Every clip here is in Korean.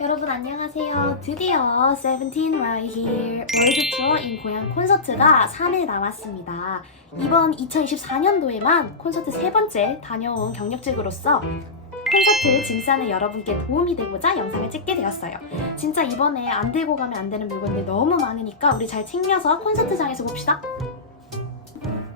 여러분 안녕하세요. 드디어 세븐틴 Right Here 월드 투어인 고향 콘서트가 3일 남았습니다. 이번 2024년도에만 콘서트 3번째 다녀온 경력직으로서 콘서트 짐 싸는 여러분께 도움이 되고자 영상을 찍게 되었어요. 진짜 이번에 안 들고 가면 안 되는 물건들 너무 많으니까 우리 잘 챙겨서 콘서트장에서 봅시다.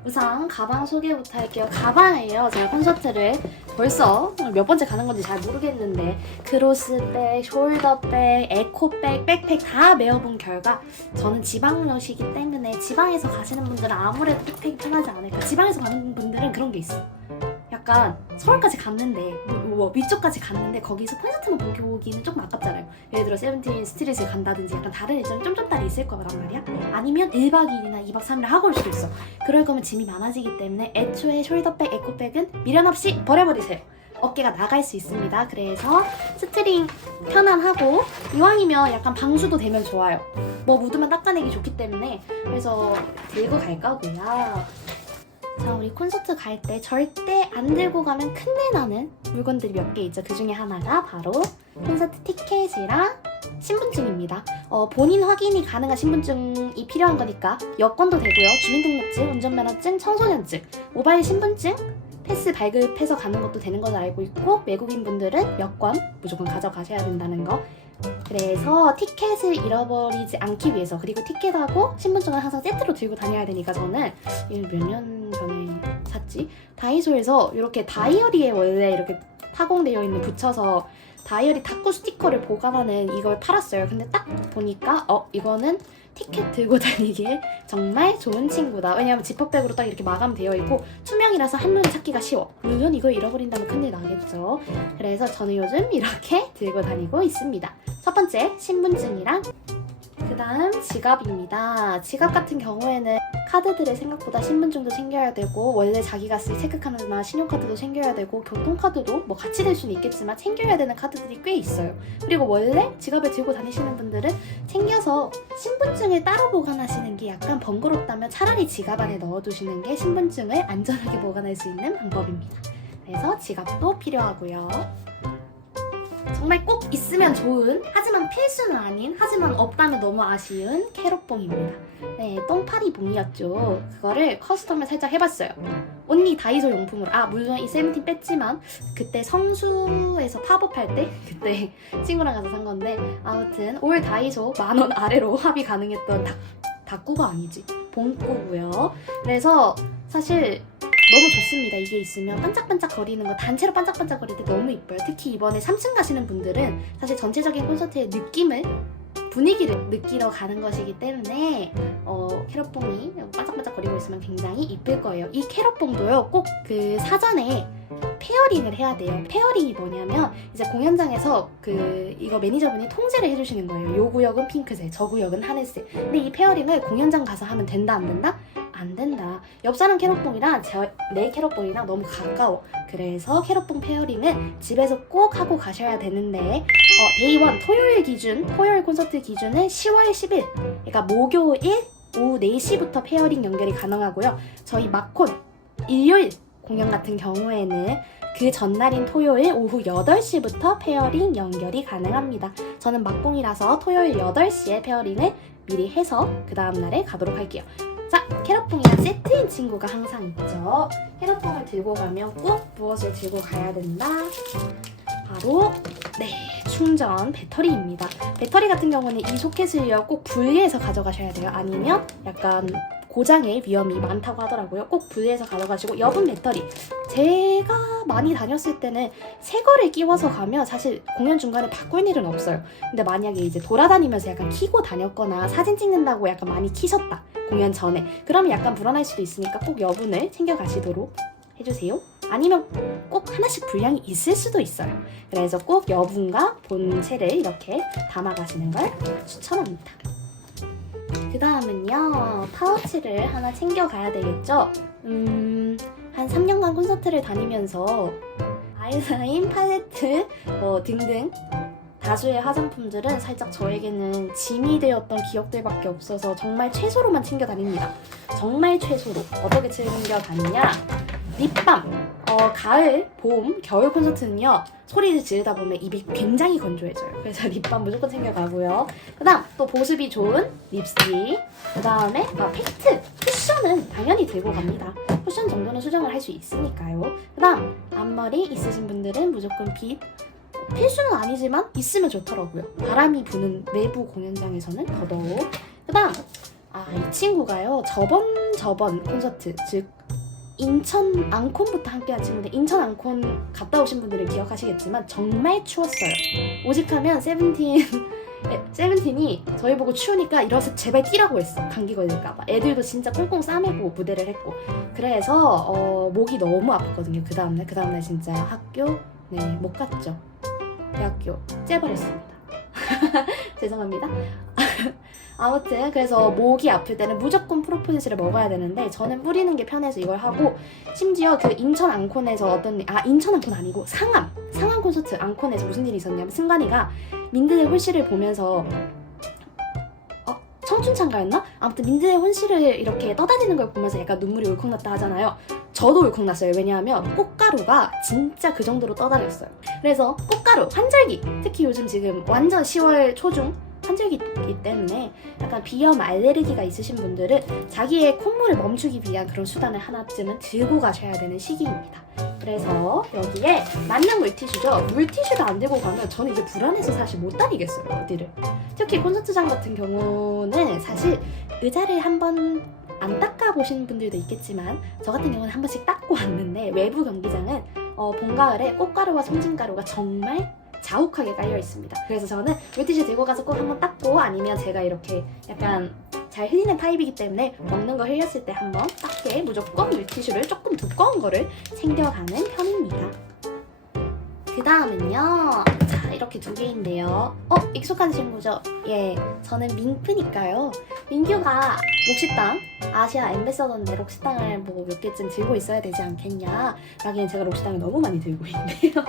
우선 가방 소개부터 할게요. 가방이에요. 제가 콘서트를 벌써 몇 번째 가는 건지 잘 모르겠는데 크로스백, 숄더백, 에코백, 백팩 다 메어본 결과 저는 지방여시기 때문에 지방에서 가시는 분들은 아무래도 백팩이 편하지 않을까. 지방에서 가는 분들은 그런 게 있어. 약간 서울까지 갔는데 위쪽까지 갔는데 거기서 콘서트만 보고 오기는 조금 아깝잖아요. 예를 들어 세븐틴 스트릿을 간다든지 약간 다른 일정이 좀 딸이 있을 거란 말이야. 아니면 1박 2일이나 2박 3일을 하고 올 수도 있어. 그럴 거면 짐이 많아지기 때문에 애초에 숄더백, 에코백은 미련 없이 버려버리세요. 어깨가 나갈 수 있습니다. 그래서 스트링 편안하고 이왕이면 약간 방수도 되면 좋아요. 뭐 묻으면 닦아내기 좋기 때문에 그래서 들고 갈 거고요. 자, 우리 콘서트 갈 때 절대 안 들고 가면 큰일 나는 물건들이 몇 개 있죠. 그 중에 하나가 바로 콘서트 티켓이랑 신분증입니다. 본인 확인이 가능한 신분증이 필요한 거니까 여권도 되고요. 주민등록증, 운전면허증, 청소년증, 모바일 신분증, 패스 발급해서 가는 것도 되는 걸로 알고 있고 외국인 분들은 여권 무조건 가져가셔야 된다는 거. 그래서 티켓을 잃어버리지 않기 위해서 그리고 티켓하고 신분증은 항상 세트로 들고 다녀야 되니까 저는 몇 년 전에 샀지? 다이소에서 이렇게 다이어리에 원래 이렇게 타공되어 있는 붙여서 다이어리 닫고 스티커를 보관하는 이걸 팔았어요. 근데 딱 보니까 이거는 티켓 들고 다니기에 정말 좋은 친구다. 왜냐면 지퍼백으로 딱 이렇게 마감되어 있고 투명이라서 한눈에 찾기가 쉬워. 물론 이걸 잃어버린다면 큰일 나겠죠. 그래서 저는 요즘 이렇게 들고 다니고 있습니다. 첫 번째 신분증이랑 그 다음 지갑입니다. 지갑 같은 경우에는 카드들을 생각보다 신분증도 챙겨야 되고 원래 자기가 쓸 체크카드나 신용카드도 챙겨야 되고 교통카드도 뭐 같이 될 수는 있겠지만 챙겨야 되는 카드들이 꽤 있어요. 그리고 원래 지갑에 들고 다니시는 분들은 챙겨서 신분증을 따로 보관하시는 게 약간 번거롭다면 차라리 지갑 안에 넣어두시는 게 신분증을 안전하게 보관할 수 있는 방법입니다. 그래서 지갑도 필요하고요. 정말 꼭 있으면 좋은, 하지만 필수는 아닌, 하지만 없다면 너무 아쉬운 캐럿봉입니다. 네, 똥파리 봉이었죠. 그거를 커스텀을 살짝 해봤어요. 언니 다이소 용품으로. 물론 이 세븐틴 뺐지만 그때 성수에서 팝업 할 때 그때 친구랑 가서 산 건데 아무튼 올 다이소 10,000원 아래로 합의 가능했던 닭구가 아니지 봉구고요. 그래서 사실 너무 좋습니다. 이게 있으면 반짝반짝 거리는 거 단체로 반짝반짝 거릴 때 너무 이뻐요. 특히 이번에 3층 가시는 분들은 사실 전체적인 콘서트의 느낌을 분위기를 느끼러 가는 것이기 때문에 캐럿봉이 반짝반짝 거리고 있으면 굉장히 이쁠 거예요. 이 캐럿봉도요 꼭 그 사전에 페어링을 해야 돼요. 페어링이 뭐냐면 이제 공연장에서 이거 매니저분이 통제를 해주시는 거예요. 요 구역은 핑크색, 저 구역은 하늘색. 근데 이 페어링을 공연장 가서 하면 된다 안 된다? 안 된다. 옆 사람 캐럿봉이랑 내 캐럿봉이랑 너무 가까워. 그래서 캐럿봉 페어링은 집에서 꼭 하고 가셔야 되는데 데이 1 토요일 콘서트 기준은 10월 10일 그러니까 목요일 오후 4시부터 페어링 연결이 가능하고요. 저희 마콘 일요일 공연 같은 경우에는 그 전날인 토요일 오후 8시부터 페어링 연결이 가능합니다. 저는 막공이라서 토요일 8시에 페어링을 미리 해서 그 다음날에 가도록 할게요. 자, 캐럿봉이랑 세트인 친구가 항상 있죠. 캐럿봉을 들고 가면 꼭 무엇을 들고 가야 된다? 바로 충전 배터리입니다. 배터리 같은 경우는 이 소켓을요 꼭 분리해서 가져가셔야 돼요. 아니면 약간 고장의 위험이 많다고 하더라고요. 꼭 분리해서 가져가시고 여분 배터리 제가 많이 다녔을 때는 새 거를 끼워서 가면 사실 공연 중간에 바꿀 일은 없어요. 근데 만약에 이제 돌아다니면서 약간 키고 다녔거나 사진 찍는다고 약간 많이 키셨다 공연 전에 그러면 약간 불안할 수도 있으니까 꼭 여분을 챙겨 가시도록 해주세요. 아니면 꼭 하나씩 분량이 있을 수도 있어요. 그래서 꼭 여분과 본체를 이렇게 담아가시는 걸 추천합니다. 그 다음은요 파우치를 하나 챙겨가야 되겠죠. 한 3년간 콘서트를 다니면서 아이라인, 팔레트 등등 다수의 화장품들은 살짝 저에게는 짐이 되었던 기억들밖에 없어서 정말 최소로만 챙겨 다닙니다. 정말 최소로. 어떻게 챙겨 다니냐? 립밤 가을, 봄, 겨울 콘서트는요 소리를 지르다 보면 입이 굉장히 건조해져요. 그래서 립밤 무조건 챙겨가고요. 그 다음 또 보습이 좋은 립스틱, 그 다음에 팩트, 쿠션은 당연히 들고 갑니다. 쿠션 정도는 수정을 할 수 있으니까요. 그 다음 앞머리 있으신 분들은 무조건 빗, 필수는 아니지만 있으면 좋더라고요. 바람이 부는 내부 공연장에서는 더더욱. 그 다음 이 친구가요 저번 콘서트, 즉 인천 앙콘부터 함께한 친구인데, 인천 앙콘 갔다 오신 분들은 기억하시겠지만 정말 추웠어요. 오직하면 세븐틴이 저희 보고 추우니까 일어서 제발 뛰라고 했어. 감기 걸릴까봐. 애들도 진짜 꽁꽁 싸매고 무대를 했고, 그래서 목이 너무 아팠거든요. 그 다음날 진짜 학교 못 갔죠. 대학교 째버렸습니다. 죄송합니다. 아무튼 그래서 목이 아플 때는 무조건 프로폴리스를 먹어야 되는데, 저는 뿌리는 게 편해서 이걸 하고, 심지어 그 인천 앙콘에서 인천 앙콘 아니고 상암 콘서트 앙콘에서 무슨 일이 있었냐면, 승관이가 민들의 혼씨를 보면서 청춘창가였나? 아무튼 민들의 혼씨를 이렇게 떠다니는 걸 보면서 약간 눈물이 울컥났다 하잖아요. 저도 울컥났어요. 왜냐하면 꽃가루가 진짜 그 정도로 떠다녔어요. 그래서 꽃가루, 환절기, 특히 요즘 지금 완전 10월 초중 환절기이기 때문에 약간 비염, 알레르기가 있으신 분들은 자기의 콧물을 멈추기 위한 그런 수단을 하나쯤은 들고 가셔야 되는 시기입니다. 그래서 여기에 만능 물티슈죠. 물티슈도 안 들고 가면 저는 이제 불안해서 사실 못 다니겠어요, 어디를. 특히 콘서트장 같은 경우는 사실 의자를 한번 안 닦아보신 분들도 있겠지만, 저 같은 경우는 한 번씩 닦고 왔는데, 외부 경기장은 봄, 가을에 꽃가루와 송진가루가 정말 자욱하게 깔려 있습니다. 그래서 저는 물티슈 들고 가서 꼭 한번 닦고, 아니면 제가 이렇게 약간 잘 흘리는 타입이기 때문에 먹는 거 흘렸을 때 한번 닦게 무조건 물티슈를 조금 두꺼운 거를 챙겨가는 편입니다. 그 다음은요, 자, 이렇게 두 개인데요. 익숙한 친구죠? 예, 저는 민프니까요. 민규가 록시땅, 아시아 엠베서더인데 록시땅을 뭐 몇 개쯤 들고 있어야 되지 않겠냐. 라기엔 제가 록시땅을 너무 많이 들고 있는데요.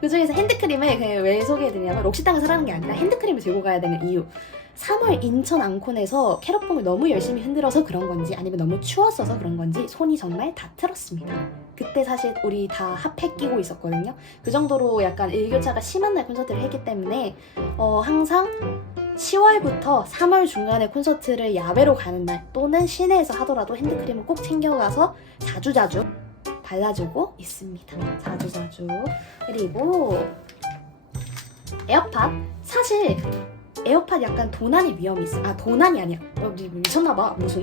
그 중에서 핸드크림을 그냥 왜 소개해드리냐면, 록시땅을 사라는 게 아니라 핸드크림을 들고 가야 되는 이유. 3월 인천 앙콘에서 캐럿봉을 너무 열심히 흔들어서 그런 건지, 아니면 너무 추웠어서 그런 건지 손이 정말 다 틀었습니다. 그때 사실 우리 다 핫팩 끼고 있었거든요. 그 정도로 약간 일교차가 심한 날 콘서트를 했기 때문에 항상 10월부터 3월 중간에 콘서트를 야외로 가는 날, 또는 시내에서 하더라도 핸드크림을 꼭 챙겨가서 자주자주 발라주고 있습니다. 자주자주. 그리고 에어팟. 사실 에어팟 약간 도난의 위험이 있어요. 도난이 아니야. 미쳤나봐. 무슨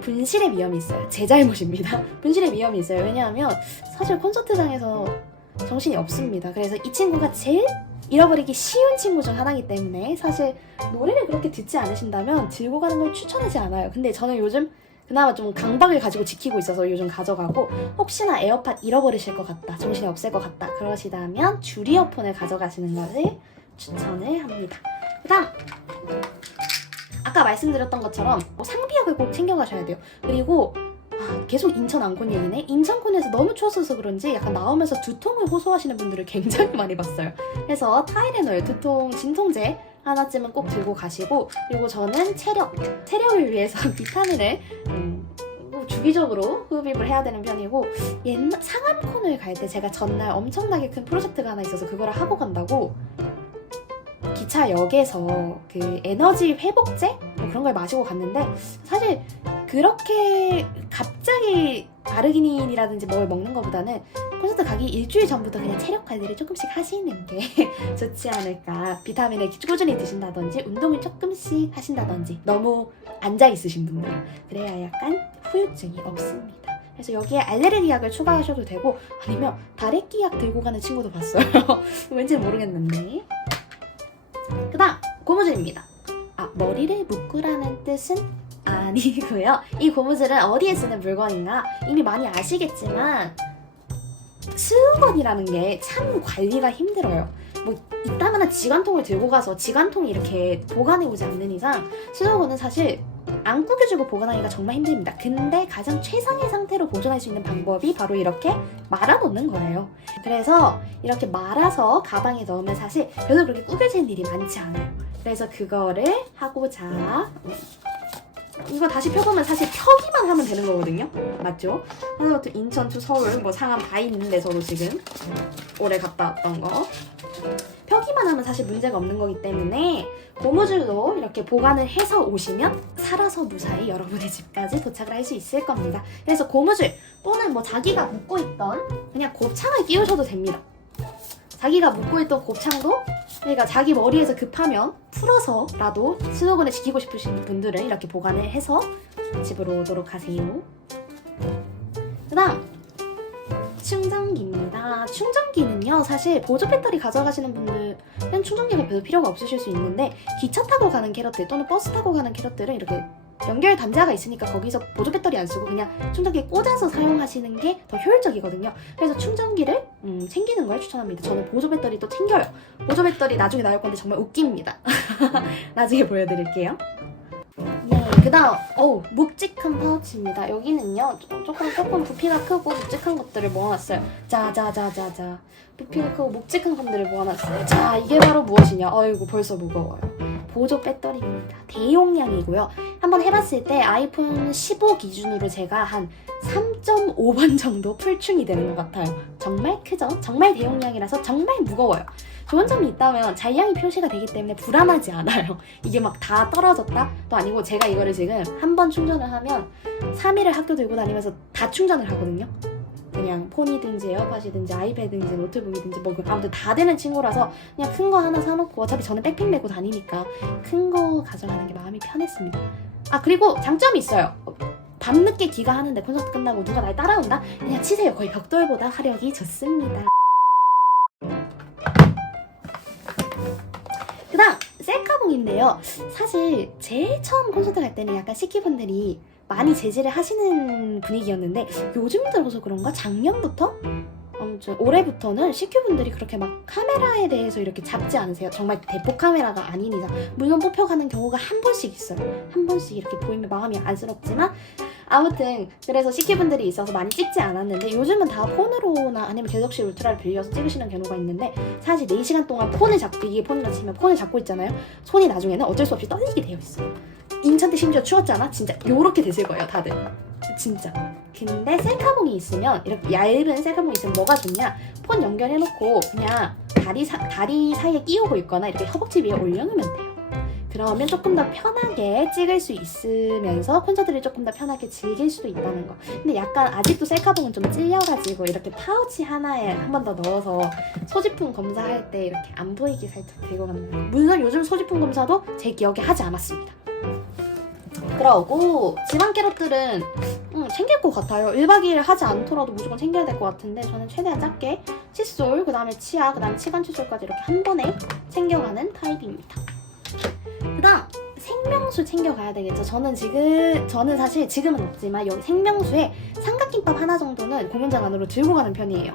분실의 위험이 있어요. 제 잘못입니다. 분실의 위험이 있어요. 왜냐하면 사실 콘서트장에서 정신이 없습니다. 그래서 이 친구가 제일 잃어버리기 쉬운 친구 중 하나이기 때문에, 사실 노래를 그렇게 듣지 않으신다면 들고 가는 걸 추천하지 않아요. 근데 저는 요즘 그나마 좀 강박을 가지고 지키고 있어서 요즘 가져가고, 혹시나 에어팟 잃어버리실 것 같다, 정신이 없을 것 같다 그러시다면 줄 이어폰을 가져가시는 것을 추천을 합니다. 그 다음, 아까 말씀드렸던 것처럼 상비약을 꼭 챙겨가셔야 돼요. 그리고 계속 인천 앙콘 얘기네. 인천콘에서 너무 추웠어서 그런지 약간 나오면서 두통을 호소하시는 분들을 굉장히 많이 봤어요. 그래서 타이레놀, 두통 진통제 하나쯤은 꼭 들고 가시고, 그리고 저는 체력을 위해서 비타민을 주기적으로 흡입을 해야 되는 편이고, 상암콘을 갈 때 제가 전날 엄청나게 큰 프로젝트가 하나 있어서 그거를 하고 간다고 기차역에서 그 에너지 회복제? 뭐 그런 걸 마시고 갔는데, 사실 그렇게 갑자기 아르기닌이라든지 뭘 먹는 것보다는 콘서트 가기 일주일 전부터 그냥 체력 관리를 조금씩 하시는 게 좋지 않을까. 비타민을 꾸준히 드신다든지, 운동을 조금씩 하신다든지, 너무 앉아 있으신 분들, 그래야 약간 후유증이 없습니다. 그래서 여기에 알레르기 약을 추가하셔도 되고, 아니면 다래끼 약 들고 가는 친구도 봤어요. 왠지 모르겠는데. 그 다음 고무줄입니다. 머리를 묶으라는 뜻은 아니고요. 이 고무줄은 어디에 쓰는 물건인가 이미 많이 아시겠지만, 수건이라는 게 참 관리가 힘들어요. 뭐 이따만한 지관통을 들고 가서 지관통이 이렇게 보관해 오지 않는 이상 수건은 사실 안 구겨주고 보관하기가 정말 힘듭니다. 근데 가장 최상의 상태로 보존할 수 있는 방법이 바로 이렇게 말아놓는 거예요. 그래서 이렇게 말아서 가방에 넣으면 사실 별로 그렇게 구겨지는 일이 많지 않아요. 그래서 그거를 하고자 이거 다시 펴보면 사실 펴기만 하면 되는 거거든요. 맞죠? 하나부터 인천 투 서울 뭐 상암 다 있는데 저도 지금 올해 갔다 왔던 거 펴기만 하면 사실 문제가 없는 거기 때문에 고무줄도 이렇게 보관을 해서 오시면 살아서 무사히 여러분의 집까지 도착을 할 수 있을 겁니다. 그래서 고무줄 또는 뭐 자기가 묶고 있던 그냥 곱창을 끼우셔도 됩니다. 자기가 묶고 있던 곱창도 그러니까 자기 머리에서 급하면 풀어서라도 스노건을 지키고 싶으신 분들은 이렇게 보관을 해서 집으로 오도록 하세요. 그 다음 충전기입니다. 충전기는요 사실 보조 배터리 가져가시는 분들은 충전기가 별로 필요가 없으실 수 있는데 기차 타고 가는 캐럿들 또는 버스 타고 가는 캐럿들은 이렇게 연결 단자가 있으니까 거기서 보조 배터리 안 쓰고 그냥 충전기에 꽂아서 사용하시는 게 더 효율적이거든요. 그래서 충전기를 챙기는 걸 추천합니다. 저는 보조 배터리도 챙겨요. 보조 배터리 나중에 나올 건데 정말 웃깁니다. 나중에 보여드릴게요. 네, 그 다음 묵직한 파우치입니다. 여기는요 조금 부피가 크고 묵직한 것들을 모아놨어요. 자자자자자 부피가 크고 묵직한 것들을 모아놨어요. 자, 이게 바로 무엇이냐. 어이구 벌써 무거워요. 보조 배터리입니다. 대용량이고요. 한번 해봤을 때 아이폰 15 기준으로 제가 한 3.5번 정도 풀충이 되는 것 같아요. 정말 크죠? 정말 대용량이라서 정말 무거워요. 좋은 점이 있다면 잔량이 표시가 되기 때문에 불안하지 않아요. 이게 막 다 떨어졌다? 또 아니고 제가 이거를 지금 한 번 충전을 하면 3일을 학교 들고 다니면서 다 충전을 하거든요. 그냥 폰이든지 에어팟이든지 아이패드든지 노트북이든지 뭐 아무튼 다 되는 친구라서 그냥 큰 거 하나 사놓고 어차피 저는 백팩 메고 다니니까 큰 거 가져가는 게 마음이 편했습니다. 아 그리고 장점이 있어요. 밤늦게 귀가하는데 콘서트 끝나고 누가 날 따라온다? 그냥 치세요. 거의 벽돌보다 화력이 좋습니다. 그 다음 셀카봉인데요. 사실 제일 처음 콘서트 갈 때는 약간 시키분들이 많이 제지를 하시는 분위기였는데 요즘 들어서 그런가 작년부터 아무튼 올해부터는 CQ분들이 그렇게 막 카메라에 대해서 이렇게 잡지 않으세요. 정말 대포 카메라가 아닌 이상 물론 뽑혀가는 경우가 한 번씩 있어요. 한 번씩 이렇게 보이면 마음이 안쓰럽지만 아무튼 그래서 CQ분들이 있어서 많이 찍지 않았는데 요즘은 다 폰으로나 아니면 갤럭시 울트라를 빌려서 찍으시는 경우가 있는데 사실 4시간 동안 폰을 잡고 이게 폰이라 치면 폰을 잡고 있잖아요. 손이 나중에는 어쩔 수 없이 떨리게 되어 있어요. 인천 때 심지어 추웠잖아. 진짜 요렇게 됐을 거예요 다들. 진짜. 근데 셀카봉이 있으면 이렇게 얇은 셀카봉이 있으면 뭐가 좋냐, 폰 연결해놓고 그냥 다리 사이에 끼우고 있거나 이렇게 허벅지 위에 올려놓으면 돼요. 그러면 조금 더 편하게 찍을 수 있으면서 콘서트를 조금 더 편하게 즐길 수도 있다는 거. 근데 약간 아직도 셀카봉은 좀 찔려가지고 이렇게 파우치 하나에 한 번 더 넣어서 소지품 검사할 때 이렇게 안 보이게 살짝 들고 가는 거. 물론 요즘 소지품 검사도 제 기억에 하지 않았습니다. 그러고 지방 캐럿들은 챙길 것 같아요. 1박 2일 하지 않더라도 무조건 챙겨야 될 것 같은데 저는 최대한 작게 칫솔, 그 다음에 치아, 그 다음에 치간 칫솔까지 이렇게 한 번에 챙겨가는 타입입니다. 그 다음 생명수 챙겨가야 되겠죠. 저는 사실 지금은 없지만 여기 생명수에 삼각김밥 하나 정도는 공연장 안으로 들고 가는 편이에요.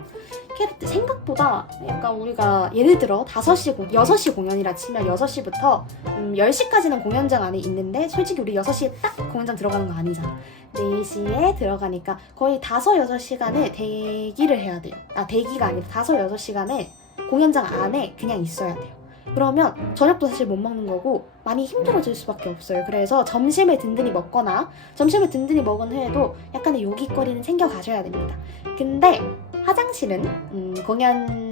캐럿들 생각보다 약간 우리가 예를 들어 6시 공연이라 치면 6시부터 10시까지는 공연장 안에 있는데 솔직히 우리 6시에 딱 공연장 들어가는 거 아니잖아. 4시에 들어가니까 거의 5, 6시간을 대기를 해야 돼요. 대기가 아니라 5, 6시간을 공연장 안에 그냥 있어야 돼요. 그러면 저녁도 사실 못 먹는 거고 많이 힘들어질 수밖에 없어요. 그래서 점심을 든든히 먹거나 점심을 든든히 먹은 후에도 약간의 요깃거리는 챙겨 가셔야 됩니다. 근데 화장실은 공연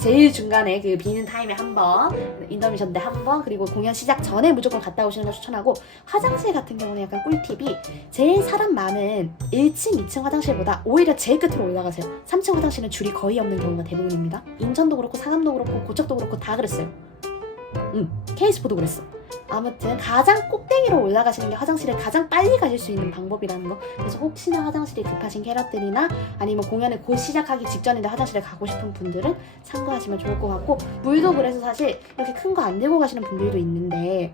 제일 중간에 그 비는 타임에 한 번, 인터미션 때 한 번, 그리고 공연 시작 전에 무조건 갔다 오시는 걸 추천하고, 화장실 같은 경우는 약간 꿀팁이 제일 사람 많은 1층, 2층 화장실보다 오히려 제일 끝으로 올라가세요. 3층 화장실은 줄이 거의 없는 경우가 대부분입니다. 인천도 그렇고 상암도 그렇고 고척도 그렇고 다 그랬어요. 케이스포도 그랬어. 아무튼 가장 꼭대기로 올라가시는 게 화장실에 가장 빨리 가실 수 있는 방법이라는 거. 그래서 혹시나 화장실이 급하신 캐럿들이나 아니면 공연을 곧 시작하기 직전인데 화장실에 가고 싶은 분들은 참고하시면 좋을 것 같고, 물도 그래서 사실 이렇게 큰 거 안 들고 가시는 분들도 있는데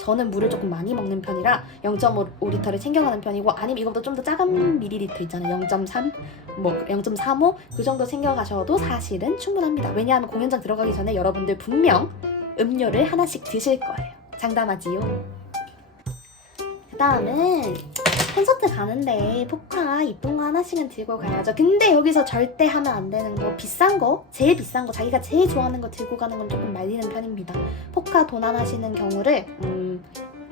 저는 물을 조금 많이 먹는 편이라 0.5리터를 챙겨가는 편이고, 아니면 이것보다 좀 더 작은 밀리리터 있잖아요. 0.3, 뭐 0.35 그 정도 챙겨가셔도 사실은 충분합니다. 왜냐하면 공연장 들어가기 전에 여러분들 분명 음료를 하나씩 드실 거예요. 장담하지요. 그 다음은 콘서트 가는데 포카 이쁜 거 하나씩은 들고 가야죠. 근데 여기서 절대 하면 안 되는 거, 비싼 거, 제일 비싼 거, 자기가 제일 좋아하는 거 들고 가는 건 조금 말리는 편입니다. 포카 도난하시는 경우를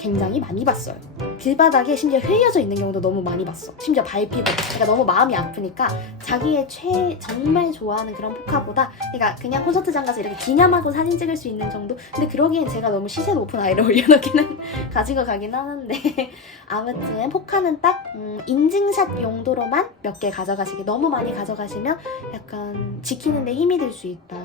굉장히 많이 봤어요. 길바닥에 심지어 흘려져 있는 경우도 너무 많이 봤어. 심지어 밟히고. 그러니까 너무 마음이 아프니까 자기의 정말 좋아하는 그런 포카보다, 그러니까 그냥 콘서트장 가서 이렇게 기념하고 사진 찍을 수 있는 정도? 근데 그러기엔 제가 너무 시세 높은 아이를 올려놓기는 가지고 가긴 하는데 아무튼 포카는 딱 인증샷 용도로만 몇 개 가져가시게. 너무 많이 가져가시면 약간 지키는데 힘이 들 수 있다.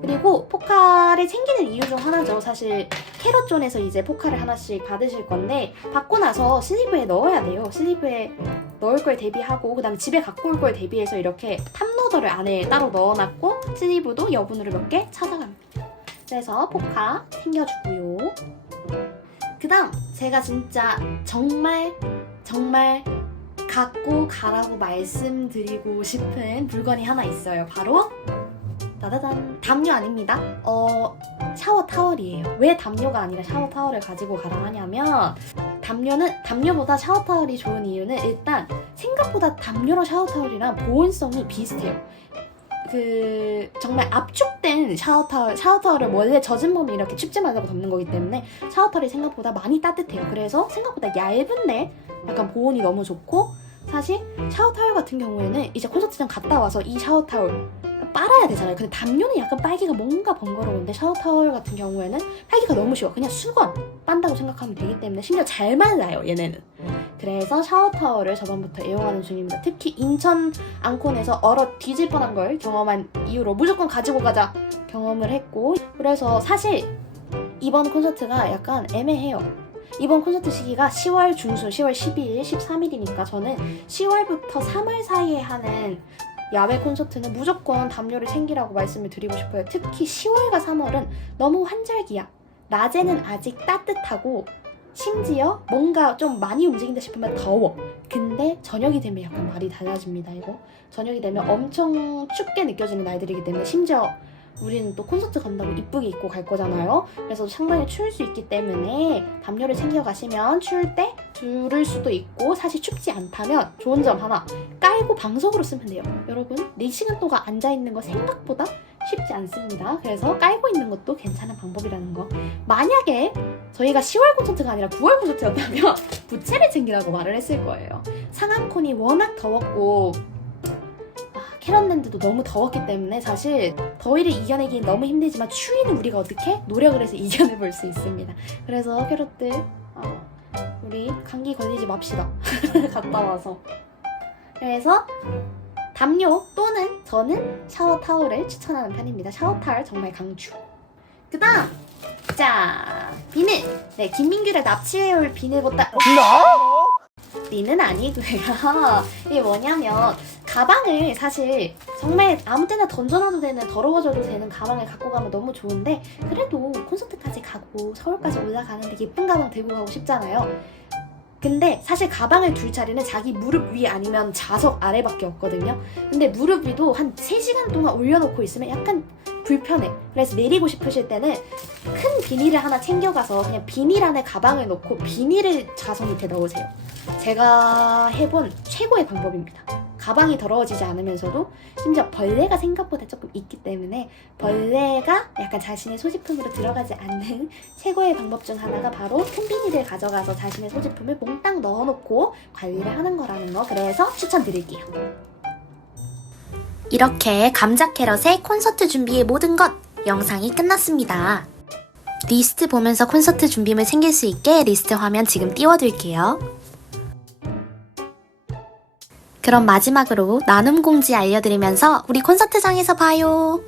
그리고 포카를 챙기는 이유 중 하나죠. 사실 캐럿존에서 이제 포카를 하나씩 받으실 건데 받고 나서 슬리브에 넣어야 돼요. 슬리브에 넣을 걸 대비하고, 그 다음에 집에 갖고 올 걸 대비해서 이렇게 탑로더를 안에 따로 넣어놨고 슬리브도 여분으로 몇 개 찾아갑니다. 그래서 포카 챙겨주고요. 그 다음 제가 진짜 정말 갖고 가라고 말씀드리고 싶은 물건이 하나 있어요. 바로 따다단! 담요 아닙니다. 샤워 타월이에요. 왜 담요가 아니라 샤워 타월을 가지고 가라 하냐면, 담요보다 샤워 타월이 좋은 이유는 일단 생각보다 담요랑 샤워 타월이랑 보온성이 비슷해요. 정말 압축된 샤워 타월을 원래 젖은 몸이 이렇게 춥지 말라고 덮는 거기 때문에 샤워 타월이 생각보다 많이 따뜻해요. 그래서 생각보다 얇은데 약간 보온이 너무 좋고, 사실 샤워 타월 같은 경우에는 이제 콘서트장 갔다 와서 이 샤워 타월 빨아야 되잖아요. 근데 담요는 약간 빨기가 뭔가 번거로운데 샤워 타월 같은 경우에는 빨기가 너무 쉬워. 그냥 수건 빤다고 생각하면 되기 때문에 심지어 잘 말라요, 얘네는. 그래서 샤워 타월을 저번부터 애용하는 중입니다. 특히 인천 앙콘에서 얼어 뒤질 뻔한 걸 경험한 이후로 무조건 가지고 가자 경험을 했고, 그래서 사실 이번 콘서트가 약간 애매해요. 이번 콘서트 시기가 10월 중순, 10월 12일, 13일이니까 저는 10월부터 3월 사이에 하는 야외 콘서트는 무조건 담요를 챙기라고 말씀을 드리고 싶어요. 특히 10월과 3월은 너무 환절기야. 낮에는 아직 따뜻하고 심지어 뭔가 좀 많이 움직인다 싶으면 더워. 근데 저녁이 되면 약간 말이 달라집니다. 이거 저녁이 되면 엄청 춥게 느껴지는 날들이기 때문에, 심지어 우리는 또 콘서트 간다고 이쁘게 입고 갈 거잖아요. 그래서 상당히 추울 수 있기 때문에 담요를 챙겨가시면 추울 때 두를 수도 있고, 사실 춥지 않다면 좋은 점 하나, 깔고 방석으로 쓰면 돼요. 여러분 4시간 동안 앉아있는 거 생각보다 쉽지 않습니다. 그래서 깔고 있는 것도 괜찮은 방법이라는 거. 만약에 저희가 10월 콘서트가 아니라 9월 콘서트였다면 부채를 챙기라고 말을 했을 거예요. 상암콘이 워낙 더웠고 캐럿랜드도 너무 더웠기 때문에 사실 더위를 이겨내기 너무 힘들지만 추위는 우리가 어떻게 노력을 해서 이겨내볼 수 있습니다. 그래서 캐럿들 우리 감기 걸리지 맙시다. 갔다 와서. 그래서 담요 또는 저는 샤워 타월을 추천하는 편입니다. 샤워 타월 정말 강추. 그 다음 자, 비늘. 네, 김민규를 납치해올 비늘보다 비는 아니고요. 이게 뭐냐면, 가방을 사실 정말 아무 때나 던져놔도 되는, 더러워져도 되는 가방을 갖고 가면 너무 좋은데, 그래도 콘서트까지 가고 서울까지 올라가는데 예쁜 가방 들고 가고 싶잖아요. 근데 사실 가방을 둘 자리는 자기 무릎 위 아니면 좌석 아래밖에 없거든요. 근데 무릎 위도 한 3시간 동안 올려놓고 있으면 약간 불편해. 그래서 내리고 싶으실 때는 큰 비닐을 하나 챙겨가서 그냥 비닐 안에 가방을 넣고 비닐을 좌석 밑에 넣으세요. 제가 해본 최고의 방법입니다. 가방이 더러워지지 않으면서도 심지어 벌레가 생각보다 조금 있기 때문에 벌레가 약간 자신의 소지품으로 들어가지 않는 최고의 방법 중 하나가 바로 큰 비닐을 가져가서 자신의 소지품을 몽땅 넣어놓고 관리를 하는 거라는 거. 그래서 추천드릴게요. 이렇게 감자캐럿의 콘서트 준비의 모든 것 영상이 끝났습니다. 리스트 보면서 콘서트 준비물 챙길 수 있게 리스트 화면 지금 띄워둘게요. 그럼 마지막으로 나눔 공지 알려드리면서 우리 콘서트장에서 봐요.